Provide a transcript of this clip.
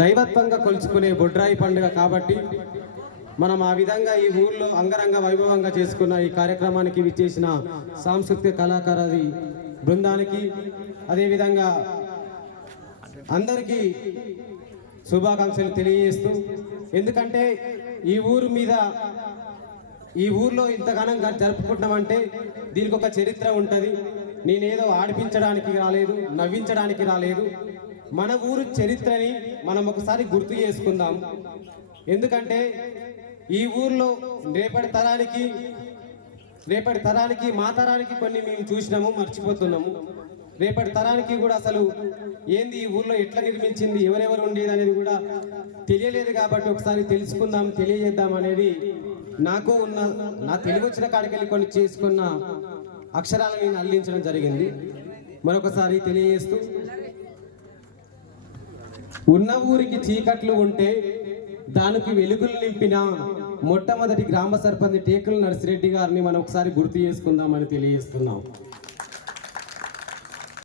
దైవత్వంగా కొలుచుకునే బొడ్రాయి పండుగ కాబట్టి మనం ఆ విధంగా ఈ ఊర్లో అంగరంగ వైభవంగా చేసుకున్న ఈ కార్యక్రమానికి విచ్చేసిన సాంస్కృతిక కళాకారుడి బృందానికి అదేవిధంగా అందరికీ శుభాకాంక్షలు తెలియజేస్తూ, ఎందుకంటే ఈ ఊర్లో ఇంత ఘనంగా జరుపుకుంటామంటే దీనికి ఒక చరిత్ర ఉంటుంది. నేనేదో ఆడిపించడానికి రాలేదు, నవ్వించడానికి రాలేదు. మన ఊరు చరిత్రని మనం ఒకసారి గుర్తు చేసుకుందాం. ఎందుకంటే ఈ ఊర్లో రేపటి తరానికి మా తరానికి కొన్ని మేము చూసినాము, మర్చిపోతున్నాము. రేపటి తరానికి కూడా అసలు ఏంది ఈ ఊర్లో ఎట్లా నిర్మించింది, ఎవరెవరు ఉండేది అనేది కూడా తెలియలేదు. కాబట్టి ఒకసారి తెలుసుకుందాం, తెలియజేద్దాం అనేది నా తెలుగు వచ్చిన కాడికెళ్ళి కొన్ని చేసుకున్న అక్షరాలను నేను అల్లించడం జరిగింది. మరొకసారి తెలియజేస్తూ, ఉన్న ఊరికి చీకట్లు ఉంటే దానికి వెలుగులు నింపిన మొట్టమొదటి గ్రామ సర్పంచ్ టేకుల నర్సిరెడ్డి గారిని మనం ఒకసారి గుర్తు చేసుకుందామని తెలియజేస్తున్నాం.